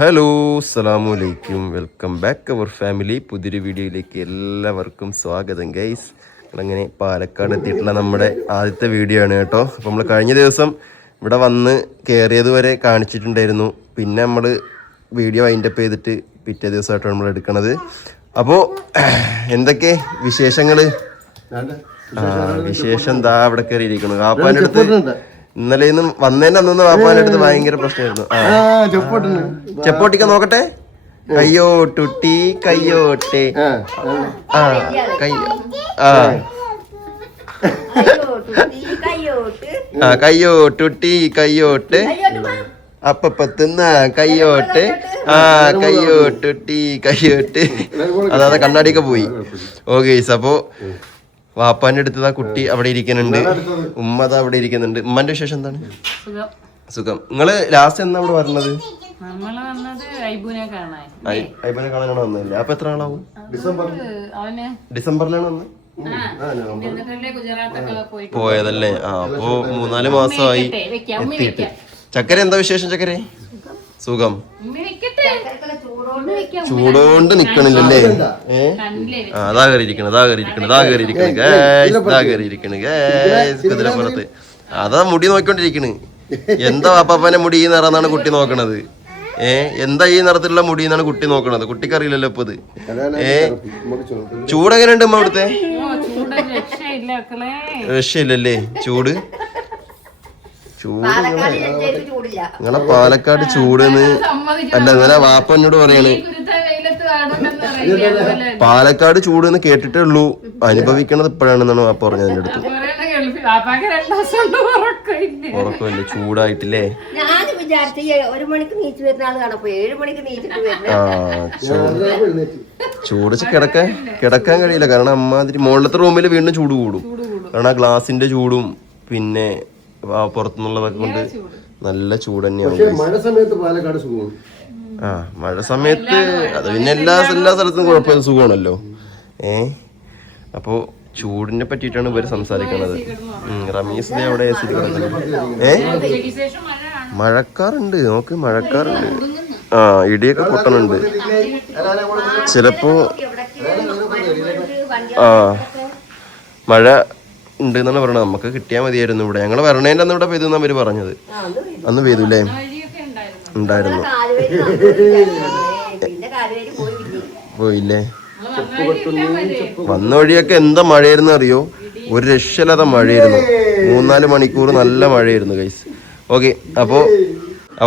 Hello അസ്സലാമു അലൈക്കും welcome back അവർ family. പുതിയൊരു വീഡിയോയിലേക്ക് എല്ലാവർക്കും സ്വാഗതം ഗൈസ്. അങ്ങനെ പാലക്കാട് എത്തിയിട്ടുള്ള നമ്മുടെ ആദ്യത്തെ വീഡിയോ ആണ് കേട്ടോ. അപ്പോൾ നമ്മൾ കഴിഞ്ഞ ദിവസം ഇവിടെ വന്ന് കയറിയത് വരെ കാണിച്ചിട്ടുണ്ടായിരുന്നു. പിന്നെ നമ്മൾ വീഡിയോ വൈൻഡപ്പ് ചെയ്തിട്ട് പിറ്റേ ദിവസമായിട്ടാണ് നമ്മൾ എടുക്കുന്നത്. അപ്പോൾ എന്തൊക്കെ വിശേഷങ്ങൾ? വിശേഷം എന്താ അവിടെ കയറിയിരിക്കുന്നു. വാപ്പാൻ്റെ അടുത്ത് ഇന്നലെ വന്നതിന്റെ അന്ന് വാപ്പാൻ്റെ അടുത്ത് ഭയങ്കര പ്രശ്നമായിരുന്നു. ചെപ്പോട്ടിക്കാൻ നോക്കട്ടെ. കയ്യോട്ടുട്ടി കയ്യോട്ടെ കയ്യോട്ടുട്ടി കയ്യോട്ട് അപ്പത്തുന്ന കയ്യോട്ട് കയ്യോട്ടുട്ടി കയ്യോട്ട്. അതായത് കണ്ണാടിയൊക്കെ പോയി. ഓക്കെ, അപ്പോ വാപ്പാന്റെ അടുത്ത് കുട്ടി അവിടെ ഇരിക്കുന്നുണ്ട്, ഉമ്മ അവിടെ ഇരിക്കുന്നുണ്ട്. ഉമ്മന്റെ വിശേഷം എന്താണ്? സുഖം. നിങ്ങള് ലാസ്റ്റ് എന്നാ അവിടെ പറഞ്ഞത്? ഐബുനെ കാണാനാണ് വന്നില്ല. അപ്പൊ എത്ര ആളാവും? ഡിസംബറിലാണ് വന്നത്. പോയതല്ലേ? അപ്പൊ 3-4 മാസമായി എത്തിയിട്ട്. ചക്കര എന്താ വിശേഷം? ചക്കര സുഖം. ചൂടോണ്ട് നിക്കണില്ലല്ലേ? അതാ കുതിരപ്പുറത്ത് അതാ മുടി നോക്കിക്കൊണ്ടിരിക്കണ്. എന്താ വാപ്പാപ്പാന്റെ മുടി ഈ നിറന്നാണ് കുട്ടി നോക്കണത്. എന്താ ഈ നിറത്തിലുള്ള മുടി എന്നാണ് കുട്ടി നോക്കണത്. കുട്ടിക്കറിയില്ലല്ലോ ഇപ്പൊ ഇത്. ചൂടെങ്ങനെയുണ്ട് അമ്മ അവിടുത്തെ? രക്ഷയില്ലല്ലേ ചൂട്? നിങ്ങളെ പാലക്കാട് ചൂടെന്ന് അല്ല, ഇന്നലെ വാപ്പ എന്നോട് പറയാണ് പാലക്കാട് ചൂടെന്ന് കേട്ടിട്ടേ ഉള്ളൂ, അനുഭവിക്കണത് ഇപ്പോഴാണെന്നാണ് വാപ്പ പറഞ്ഞത് എൻ്റെ അടുത്ത്. ഉറക്കമില്ല, ചൂടായിട്ടില്ലേ? ചൂട് കിടക്കാൻ കഴിയില്ല. കാരണം അമ്മാതിരി മുകളിലത്തെ റൂമിൽ വീണ്ടും ചൂട് കൂടും. കാരണം ആ ഗ്ലാസിന്റെ ചൂടും പിന്നെ പുറത്തുനിന്നുള്ളതൊക്കെ കൊണ്ട് നല്ല ചൂട് തന്നെയാണ്. മഴ സമയത്ത് അത് പിന്നെ എല്ലാ സ്ഥലത്തും കുഴപ്പമില്ല, സുഖമാണല്ലോ. അപ്പോ ചൂടിനെ പറ്റിയിട്ടാണ് ഇവര് സംസാരിക്കുന്നത്. റമീസ് അവിടെ മഴക്കാറുണ്ട്, നോക്ക് മഴക്കാറുണ്ട്. ഇടിയൊക്കെ പൊട്ടണുണ്ട്. ചിലപ്പോ മഴ ഉണ്ട് എന്നാണ് പറയണത്. നമുക്ക് കിട്ടിയാൽ മതിയായിരുന്നു. ഇവിടെ ഞങ്ങൾ വരണേൻ്റെ അന്ന് ഇവിടെ പെയ്തെന്നാണ് അവര് പറഞ്ഞത്. അന്ന് പെയ്തുല്ലേ? ഉണ്ടായിരുന്നു. പോയില്ലേ? വന്ന വഴിയൊക്കെ എന്താ മഴയായിരുന്നു അറിയോ? ഒരു രക്ഷയില്ലാത്ത മഴയായിരുന്നു. 3-4 മണിക്കൂർ നല്ല മഴയായിരുന്നു ഗൈസ്. ഓക്കെ, അപ്പോൾ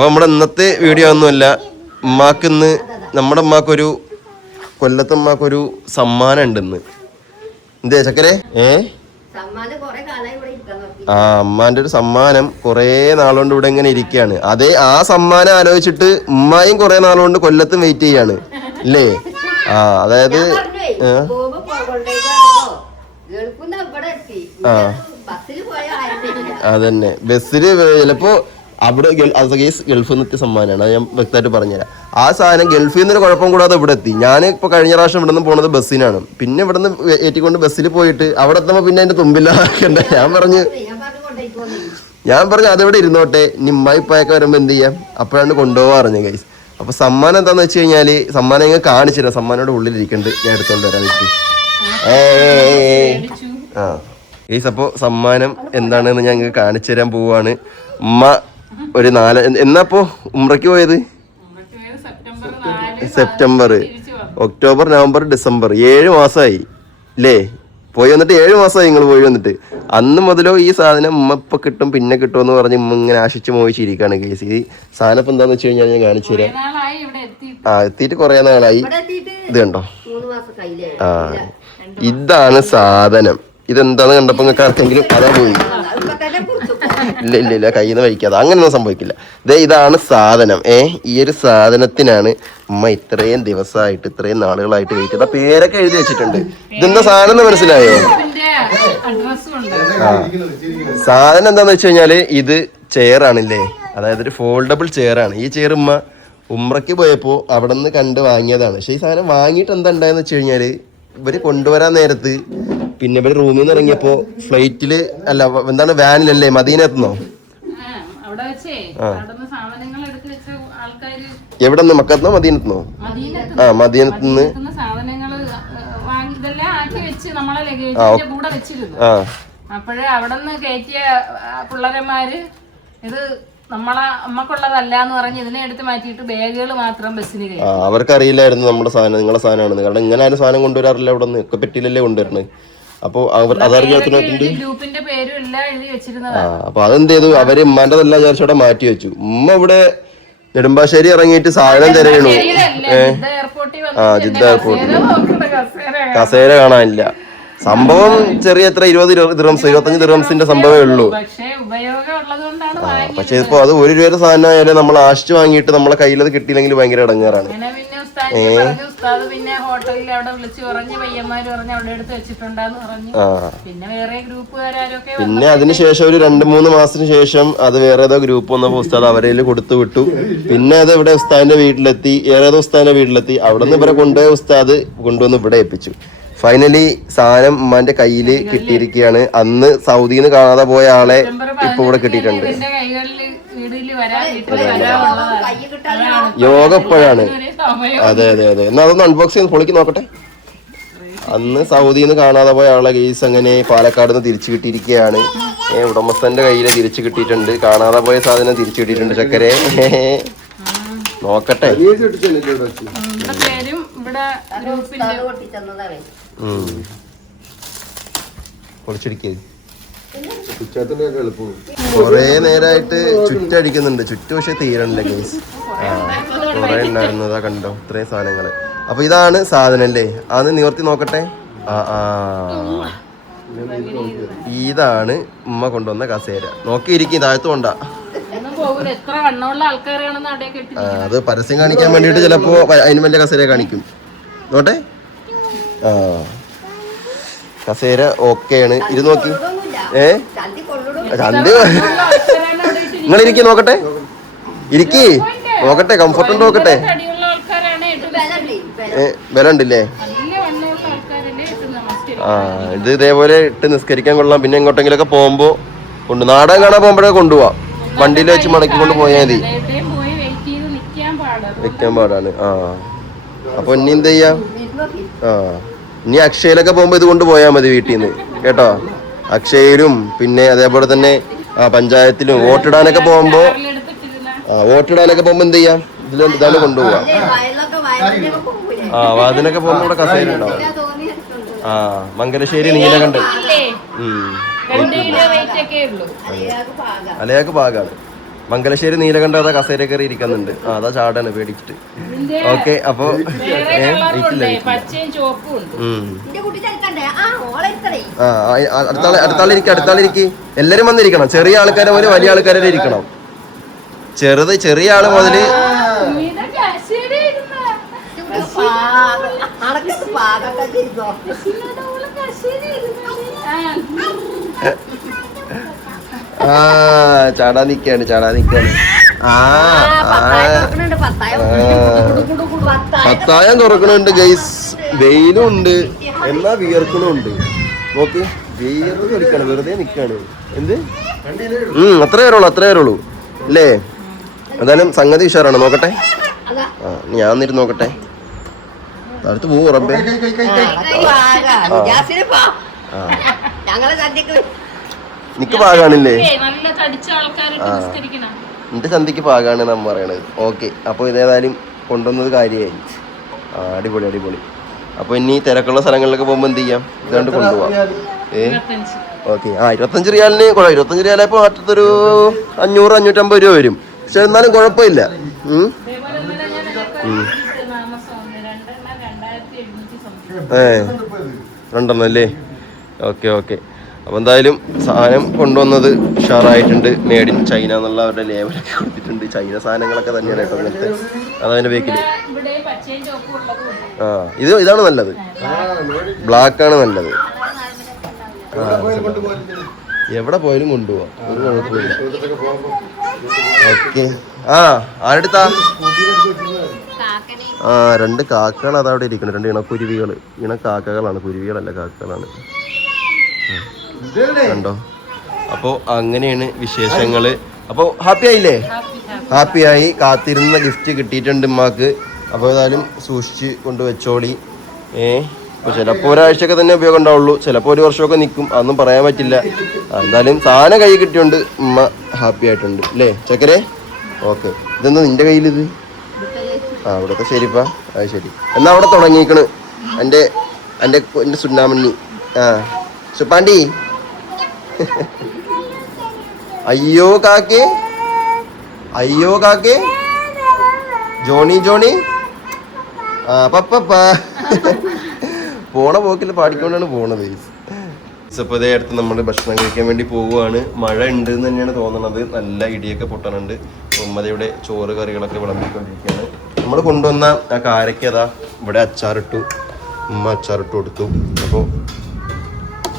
നമ്മുടെ ഇന്നത്തെ വീഡിയോ ഒന്നുമല്ല. ഉമ്മാക്കിന്ന് നമ്മുടെ ഉമ്മാക്കൊരു കൊല്ലത്തെ ഉമ്മാക്കൊരു സമ്മാനം ഉണ്ടെന്ന്. എന്തേ ചക്കരെ? അമ്മാന്റെ ഒരു സമ്മാനം കുറെ നാളുകൊണ്ട് ഇവിടെ ഇങ്ങനെ ഇരിക്കുകയാണ്. അതേ ആ സമ്മാനം ആലോചിച്ചിട്ട് ഉമ്മായും കുറെ നാളുകൊണ്ട് കൊല്ലത്തും വെയിറ്റ് ചെയ്യാണ് അല്ലേ? അതായത് അതന്നെ ബസ്സില് ചിലപ്പോ അവിടെ ഗൾഫിൽ നിന്ന് എത്തിയ സമ്മാനമാണ്. അത് ഞാൻ വ്യക്തമായിട്ട് പറഞ്ഞുതരാം. ആ സാധനം ഗൾഫിൽ നിന്ന് കുഴപ്പം കൂടാതെ ഇവിടെ എത്തി. ഞാൻ ഇപ്പൊ കഴിഞ്ഞ പ്രാവശ്യം ഇവിടെ നിന്ന് പോണത് ബസ്സിനാണ്. പിന്നെ ഇവിടെ നിന്ന് ഏറ്റിക്കൊണ്ട് ബസ്സിൽ പോയിട്ട് അവിടെ എത്തുമ്പോ പിന്നെ അതിന്റെ തുമ്പില്ലാക്കണ്ട. ഞാൻ പറഞ്ഞു അതെവിടെ ഇരുന്നോട്ടെ, നിമ്മായിപ്പായൊക്കെ വരുമ്പോ എന്ത് ചെയ്യാം, അപ്പോഴാണ് കൊണ്ടുപോകാൻ പറഞ്ഞു ഗൈസ്. അപ്പൊ സമ്മാനം എന്താന്ന് വെച്ച് കഴിഞ്ഞാല്, സമ്മാനം ഇങ്ങനെ കാണിച്ചില്ല. സമ്മാനോട് ഉള്ളിലിരിക്കുന്നുണ്ട്, ഞാൻ എടുത്തോണ്ട് വരാൻ പറ്റി. ഗൈസ്, അപ്പോ സമ്മാനം എന്താണെന്ന് ഞാൻ കാണിച്ചു തരാൻ പോവാണ്. ഉമ്മ ഒരു 4 എന്നാപ്പോ ഉംറയ്ക്ക് പോയത്? സെപ്റ്റംബർ, ഒക്ടോബർ, നവംബർ, ഡിസംബർ 7 മാസമായി അല്ലേ? പോയി വന്നിട്ട് 7 മാസമായി നിങ്ങൾ പോയി വന്നിട്ട്. അന്ന് മുതലോ ഈ സാധനം ഉമ്മ ഇപ്പൊ കിട്ടും പിന്നെ കിട്ടുമെന്ന് പറഞ്ഞ് ഉമ്മ ഇങ്ങനെ ആശിച്ച് മോഹിച്ചിരിക്കുകയാണ് കേസ്. ഈ സാധനം ഇപ്പൊ എന്താന്ന് വെച്ച് കഴിഞ്ഞാൽ ഞാൻ കാണിച്ചു തരാം. എത്തിയിട്ട് കുറെ നാളായി. ഇത് കണ്ടോ? ഇതാണ് സാധനം. ഇതെന്താന്ന് കണ്ടപ്പോ നിങ്ങൾക്ക് ആർക്കെങ്കിലും അതാ പോയി? ഇല്ല കയ്യിൽ നിന്ന് കഴിക്കാതെ അങ്ങനെയൊന്നും സംഭവിക്കില്ല. ഇതാണ് സാധനം. ഈ ഒരു സാധനത്തിനാണ് ഉമ്മ ഇത്രയും ദിവസമായിട്ട് ഇത്രയും നാളുകളായിട്ട് വെയിറ്റ് ചെയ്ത്. പേരൊക്കെ എഴുതി വെച്ചിട്ടുണ്ട്. ഇതെന്താ സാധനം എന്ന് മനസ്സിലായോ? സാധനം എന്താന്ന് വെച്ച് കഴിഞ്ഞാല് ഇത് ചെയറാണില്ലേ, അതായത് ഒരു ഫോൾഡബിൾ ചെയറാണ്. ഈ ചെയർ ഉമ്മ ഉംറയ്ക്ക് പോയപ്പോ അവിടെ നിന്ന് കണ്ട് വാങ്ങിയതാണ്. പക്ഷെ ഈ സാധനം വാങ്ങിയിട്ട് എന്താ ഉണ്ടായെന്ന് വെച്ച് കഴിഞ്ഞാല്, ഇവര് കൊണ്ടുവരാൻ നേരത്ത് പിന്നെ ഇവര് റൂമിൽ നിന്ന് ഇറങ്ങിയപ്പോ ഫ്ലൈറ്റില് അല്ല എന്താണ് വാനിലല്ലേ മദീനത്തുനിന്നോ എവിടെ നിന്ന്? മക്കത്തുനിന്നോ മദീനത്തുനിന്നോ? ആ, മദീനത്തുനിന്ന് സാധനങ്ങള് ഇതെല്ലാം ആക്കി വെച്ച് നമ്മളെ ലഗേജിന്റെ കൂടെ വെച്ചിരുന്നു. അപ്പോഴേ അവിടെ നിന്ന് കയറ്റിയ പിള്ളേരന്മാര് ഇത് നമ്മളെ അമ്മക്കുള്ളതല്ല എന്ന് പറഞ്ഞ് ഇതിനെ എടുത്ത് മാറ്റിയിട്ട് ബാഗുകൾ മാത്രം ബസ്സിന് കയറ്റി. അവർക്കറിയില്ലായിരുന്നു നമ്മുടെ സാധനം നിങ്ങളുടെ സാധനമാണെന്ന്. കാരണം ഇങ്ങനെ ആരും സാധനം കൊണ്ടുവരാറില്ല, ഇവിടെ നിന്ന് ഒക്കെ പെട്ടിയിലല്ലേ കൊണ്ടുവരണത്. അപ്പൊ ഗ്രൂപ്പിന്റെ പേരും എല്ലാം എഴുതി വെച്ചിരുന്നതാ. അപ്പൊ അതെന്ത് ചെയ്തു? അവര് ഉമ്മാന്റെതെല്ലാം വിചാരിച്ചവിടെ മാറ്റി വെച്ചു. ഉമ്മ ഇവിടെ നെടുമ്പാശ്ശേരി ഇറങ്ങിയിട്ട് സാധനം തിരയണു. ജിദ്ദ എയർപോർട്ടിൽ കസേര കാണാനില്ല. സംഭവം ചെറിയ എത്ര 20 ദിർഹംസ് 25 ദിർഹംസിന്റെ സംഭവമേ ഉള്ളൂ. പക്ഷെ ഇപ്പൊ അത് 1 രൂപയുടെ സാധനം ആയാലും നമ്മൾ ആശിച്ച് വാങ്ങിയിട്ട് നമ്മളെ കയ്യിൽ അത് കിട്ടിയില്ലെങ്കിൽ ഭയങ്കര ഇടങ്ങേറാണ്. പിന്നെ ഹോട്ടലിൽ അവിടെ വിളിച്ചു പറഞ്ഞ് പയ്യന്മാര് പറഞ്ഞ് അവിടെ എടുത്ത് വെച്ചിട്ടുണ്ടെന്ന് പറഞ്ഞു. പിന്നെ വേറെ ഗ്രൂപ്പുകാരൊക്കെ പിന്നെ അതിനുശേഷം ഒരു 2-3 മാസത്തിന് ശേഷം അത് വേറെ ഏതോ ഗ്രൂപ്പ് വന്നപ്പോ ഉസ്താദ് അവരേല് കൊടുത്തു വിട്ടു. പിന്നെ അത് ഇവിടെ ഉസ്താദിന്റെ വീട്ടിലെത്തി, ഏതോ ഉസ്താദിന്റെ വീട്ടിലെത്തി. അവിടെ നിന്ന് ഇവരെ കൊണ്ടുപോയ ഉസ്താദ് കൊണ്ടുവന്ന് ഇവിടെ ഏൽപ്പിച്ചു. ഫൈനലി സാധനം ഉമ്മാന്റെ കയ്യില് കിട്ടിയിരിക്കുകയാണ്. അന്ന് സൗദിന്ന് കാണാതെ പോയ ആളെ ഇപ്പൊ ഇവിടെ കിട്ടിയിട്ടുണ്ട്. യോഗ ഇപ്പോഴാണ്. അതെ അതെ അതെ. എന്നാ അതൊന്ന് അൺബോക്സ് ചെയ്ത് പൊളിക്ക് നോക്കട്ടെ. അന്ന് സൗദിന്ന് കാണാതെ പോയ ആളെ കേസ് അങ്ങനെ പാലക്കാട് നിന്ന് തിരിച്ചു കിട്ടിയിരിക്കുകയാണ്. ഉടമസ്ഥന്റെ കയ്യില് തിരിച്ചു കിട്ടിയിട്ടുണ്ട്. കാണാതെ പോയ സാധനം തിരിച്ചു കിട്ടിയിട്ടുണ്ട്. ചക്കരെ നോക്കട്ടെ. കൊറേ നേരായിട്ട് ചുറ്റടിക്കുന്നുണ്ട്. ചുറ്റു പക്ഷെ തീരണില്ല കേസ്. കൊറേ ഉണ്ടായിരുന്നതാ കണ്ടോ ഇത്രയും സാധനങ്ങള്. അപ്പൊ ഇതാണ് സാധനം അല്ലേ? അന്ന് നിവർത്തി നോക്കട്ടെ. ഇതാണ് ഉമ്മ കൊണ്ടുവന്ന കസേര. നോക്കിയിരിക്കും താഴത്ത് കൊണ്ടാ. അത് പരസ്യം കാണിക്കാൻ വേണ്ടിട്ട് ചിലപ്പോ അതിന് വലിയ കസേര കാണിക്കും. നോട്ടെ. കസേര ഓക്കെയാണ്. ഇത് നോക്കി. ചന്തി നിങ്ങൾ ഇരിക്കി നോക്കട്ടെ. ഇരിക്കി നോക്കട്ടെ. കംഫർട്ട് ഉണ്ടോ നോക്കട്ടെ. വില ഉണ്ടല്ലേ? ഇത് ഇതേപോലെ ഇട്ട് നിസ്കരിക്കാൻ കൊള്ളാം. പിന്നെ എങ്ങോട്ടെങ്കിലൊക്കെ പോകുമ്പോ നാടകം കാണാൻ പോകുമ്പോഴേ കൊണ്ടുപോവാം. വണ്ടിയിൽ വെച്ച് മടക്കി കൊണ്ട് പോയാൽ മതി. വെക്കാൻ പാടാണ്. അപ്പൊ ഇനി എന്ത് ചെയ്യാം? ഇനി അക്ഷയയിലൊക്കെ പോകുമ്പോ ഇത് കൊണ്ട് പോയാൽ മതി വീട്ടിൽ നിന്ന് കേട്ടോ. അക്ഷയയിലും പിന്നെ അതേപോലെ തന്നെ പഞ്ചായത്തിലും വോട്ടിടാനൊക്കെ പോകുമ്പോ എന്ത് ചെയ്യാം? ഇതാണ് കൊണ്ടുപോവാ. അതിനൊക്കെ പോകുമ്പോ ഇവിടെ കസേര ഉണ്ടാവും. മംഗലശ്ശേരി നീലകണ്ഠൻ അലയാക്ക് ഭാഗമാണ്. മംഗലശ്ശേരി നീലകണ്ഠ അതാ കസേര കയറി ഇരിക്കുന്നുണ്ട്. അതാ ചാടാണ് പേടിച്ചിട്ട്. ഓക്കെ. അപ്പൊ അടുത്താളിരിക്കും. എല്ലാരും വന്നിരിക്കണം. ചെറിയ ആൾക്കാരെ പോലെ വലിയ ആൾക്കാരെ ഇരിക്കണം. ചെറിയ ആള് മുതല് ചാടാ നിക്കാണ്. പത്തായം തുറക്കണുണ്ട് ഗൈസ്. വെയിലും ഉണ്ട് എന്നാ വിയർക്കണുണ്ട്. നോക്ക് വിയർന്ന് കളിക്കാണ്. വെറുതെ നിക്കാണ്. എന്ത് അത്രേ വരുള്ളൂ അല്ലേ? എന്തായാലും സംഗതി ഉഷാറാണ്. നോക്കട്ടെ. ഞാൻ വന്നിട്ട് നോക്കട്ടെ. അടുത്ത് പോവും. ഉറപ്പേ നിക്ക് പാകാണില്ലേ? എന്റെ ചന്തിക്ക് പാകാണ് നാം പറയണത്. ഓക്കെ. അപ്പോൾ ഇതേതായാലും കൊണ്ടുവന്നത് കാര്യമായി. അടിപൊളി. അപ്പൊ ഇനി തിരക്കുള്ള സ്ഥലങ്ങളിലൊക്കെ പോകുമ്പോ എന്ത് ചെയ്യാം? ഇതാണ്ട് കൊണ്ടുപോവാം. ഓക്കെ. 25 റിയാലിന് 25 റിയാലായപ്പോ മാറ്റത്തൊരു 500-550 രൂപ വരും. പക്ഷെ എന്നാലും കുഴപ്പമില്ല. 2 അല്ലേ? ഓക്കെ. അപ്പോൾ എന്തായാലും സാധനം കൊണ്ടുവന്നത് ഉഷാറായിട്ടുണ്ട്. മേഡ് ഇൻ ചൈന എന്നുള്ള അവരുടെ ലേബലൊക്കെ കൊടുത്തിട്ടുണ്ട്. ചൈന സാധനങ്ങളൊക്കെ തന്നെയാണ് കേട്ടോ അങ്ങനത്തെ. അതതിൻ്റെ ബേക്കിൽ ഇതാണ് നല്ലത്. ബ്ലാക്കാണ് നല്ലത്. എവിടെ പോയാലും കൊണ്ടുപോവാം. ഒരു കുഴപ്പമില്ല. ഓക്കെ. ആരെടുത്താ? 2 കാക്കകൾ അതവിടെ ഇരിക്കണം. 2 ഇണക്കുരുവികൾ. ഇണക്കാക്കകളാണ്, കുരുവികളല്ല, കാക്കകളാണ്. കണ്ടോ? അപ്പോൾ അങ്ങനെയാണ് വിശേഷങ്ങള്. അപ്പോൾ ഹാപ്പി ആയില്ലേ? ഹാപ്പിയായി കാത്തിരുന്ന ഗിഫ്റ്റ് കിട്ടിയിട്ടുണ്ട് ഉമ്മാക്ക്. അപ്പോൾ ഏതായാലും സൂക്ഷിച്ച് കൊണ്ട് വെച്ചോളി. ഇപ്പോൾ ചിലപ്പോൾ ഒരാഴ്ചയൊക്കെ തന്നെ ഉപയോഗം ഉണ്ടാവുള്ളൂ, ചിലപ്പോൾ ഒരു വർഷമൊക്കെ നിൽക്കും, അതൊന്നും പറയാൻ പറ്റില്ല. എന്തായാലും സാധനം കൈ കിട്ടിയോണ്ട് ഉമ്മ ഹാപ്പി ആയിട്ടുണ്ട് അല്ലേ ചക്കരെ? ഓക്കെ. ഇതെന്താ നിന്റെ കയ്യിലിത്? ഇവിടുത്തെ ശരിപ്പാ, അത് ശരി. എന്നാ അവിടെ തുടങ്ങിയിരിക്കണ് എൻ്റെ സുന്നാമണ്ണി. സുപ്പാണ്ടി അയ്യോ കാക്കേ, അയ്യോ കാക്കേ, ജോണി ജോണി, പപ്പ പോണ പോക്കിൽ പാടിക്കൊണ്ടാണ് പോണത്. ഇപ്പോൾ ഇതേ അടുത്ത് നമ്മൾ ഭക്ഷണം കഴിക്കാൻ വേണ്ടി പോവുകയാണ്. മഴ ഉണ്ട് എന്ന് തന്നെയാണ് തോന്നുന്നത്, നല്ല ഇടിയൊക്കെ പൊട്ടണുണ്ട്. ഉമ്മതയുടെ ചോറ് കറികളൊക്കെ വിളമ്പിക്കൊണ്ടിരിക്കുകയാണ്. നമ്മൾ കൊണ്ടുവന്ന ആ കാരയ്ക്ക് അതാ ഇവിടെ അച്ചാറിട്ടു, ഉമ്മ അച്ചാറിട്ട് കൊടുത്തു. അപ്പോൾ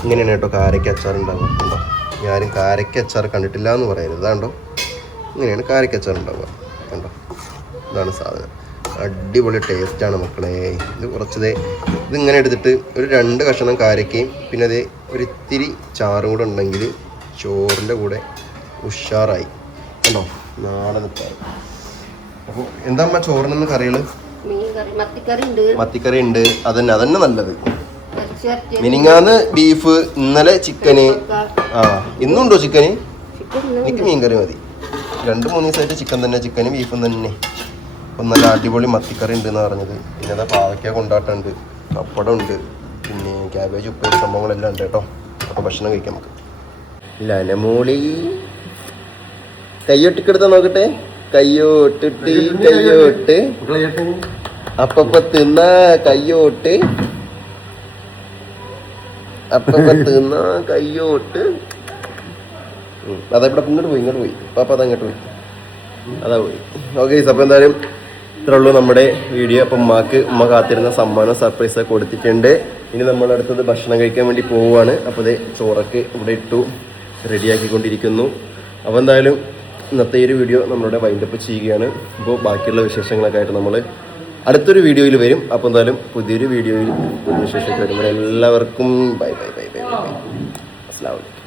ഇങ്ങനെയാണ് കേട്ടോ കാരയ്ക്ക് അച്ചാർ ഉണ്ടാവുക. കണ്ടോ, ഞാനും കാരയ്ക്ക് അച്ചാർ കണ്ടിട്ടില്ല എന്ന് പറയരുത്. അതാണ്ടോ ഇങ്ങനെയാണ് കാരയ്ക്ക് അച്ചാർ ഉണ്ടാവുക. കണ്ടോ, ഇതാണ് സാധനം. അടിപൊളി ടേസ്റ്റാണ് മക്കളെ. ഇത് ഇതിങ്ങനെ എടുത്തിട്ട് ഒരു 2 കഷ്ണം കാരയ്ക്കയും പിന്നെ അതേ ഒരു ഇത്തിരി ചാറും കൂടെ ഉണ്ടെങ്കിൽ ചോറിൻ്റെ കൂടെ ഉഷാറായി. കണ്ടോ, നാടൻ അച്ചാർ. അപ്പോൾ എന്താ അമ്മ ചോറിനൊന്ന് കറികൾ? മത്തിക്കറി ഉണ്ട്. അതന്നെ നല്ലത്. മിനിങ്ങാന്ന് ബീഫ്, ഇന്നലെ ചിക്കന്. ഇന്നുണ്ടോ ചിക്കന്? എനിക്ക് മീൻകറി മതി. 2-3 ദിവസമായിട്ട് ചിക്കൻ തന്നെ, ചിക്കനും ബീഫും തന്നെ. അപ്പം നല്ല അടിപൊളി മത്തിക്കറി ഉണ്ട് എന്ന് പറഞ്ഞത്. പിന്നെ അതാ പാവയ്ക്ക കൊണ്ടാട്ടുണ്ട്, പപ്പടം ഉണ്ട്, പിന്നെ ക്യാബേജ്, ഉപ്പേരി സംഭവങ്ങളെല്ലാം ഉണ്ട് കേട്ടോ. അപ്പോൾ ഭക്ഷണം കഴിക്കാം നമുക്ക്. ലനമൂളി കയ്യൊട്ടിക്കെടുത്താൽ നോക്കട്ടെ. കയ്യോട്ടിട്ട് കയ്യോട്ട് അപ്പപ്പ തിന്ന കയ്യോട്ട്, അപ്പപ്പ തിന്ന കയ്യോട്ട്. അതാ ഇവിടെ ഇങ്ങോട്ട് പോയി പാപ്പ അതങ്ങോട്ട് പോയി, അതാ പോയി. ഓക്കെ, അപ്പോൾ എന്തായാലും ഇത്രേ ഉള്ളൂ നമ്മുടെ വീഡിയോ. അപ്പം ഉമ്മ കാത്തിരുന്ന സമ്മാനം സർപ്രൈസ് കൊടുത്തിട്ടുണ്ട്. ഇനി നമ്മളടുത്തത് ഭക്ഷണം കഴിക്കാൻ വേണ്ടി പോവുകയാണ്. അപ്പോൾ ഇത് ചോറൊക്കെ ഇവിടെ ഇട്ടു റെഡിയാക്കിക്കൊണ്ടിരിക്കുന്നു. അപ്പോൾ എന്തായാലും ഇന്നത്തെ ഈ ഒരു വീഡിയോ നമ്മളുടെ വൈൻഡപ്പ് ചെയ്യുകയാണ്. അപ്പോൾ ബാക്കിയുള്ള വിശേഷങ്ങളൊക്കെ ആയിട്ട് നമ്മൾ അടുത്തൊരു വീഡിയോയിൽ വരും. അപ്പോൾ എന്തായാലും പുതിയൊരു വീഡിയോയിൽ പുതിയ വിശേഷമൊക്കെ വരുമ്പോൾ എല്ലാവർക്കും bye bye bye bye bye. അസ്സലാമു അലൈക്കും.